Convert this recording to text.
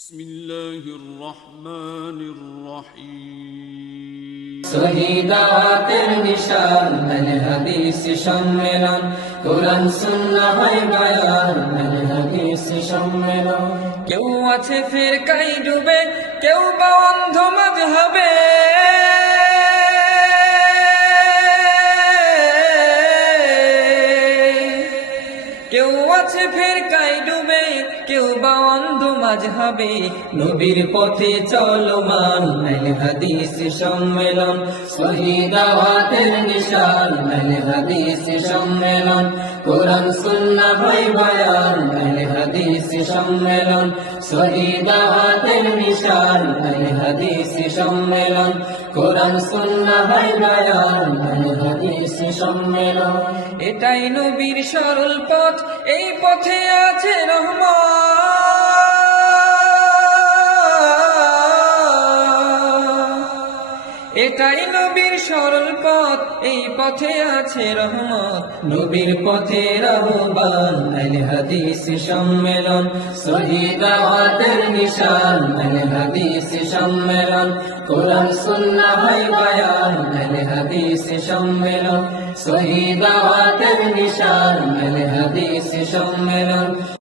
بسم الله الرحمن الرحيم শহীদাতের নিশান মানে হাদিস সম্মেলন কোরআন সুন্নাহ হয় বায়ান মানে হাদিস সম্মেলন কেউ আছে ফের কাই ডুবে কেউ বা অন্ধ মাঝ আছে ফের কাই ডুবে? কেউ বা অন্ধ মাঝ হবে নবীর পথে চলমান হাদিস সম্মেলন। শহীদাওয়াতের নিশান হাদিস সম্মেলন। কোরআন, সুন্না, ভাই বায়ান হাদিস সম্মেলন। শহীদাওয়াতের নিশান হাদিস সম্মেলন। কোরআন, সুন্না, ভাই বায়ান হাদিস সম্মেলন। এটাই নবীর সরল পথ, এই পথে এটাই নবীর সরল পথ, এই পথে আছে রহমত। নবীর পথে রহবান, আল হাদিস সম্মেলন। শহীদাওয়াতের নিশান, আল হাদিস সম্মেলন। কোরআন সুন্নাহ হয় বায়ান, আল হাদিস সম্মেলন। শহীদাওয়াতের নিশান, আল হাদিস সম্মেলন।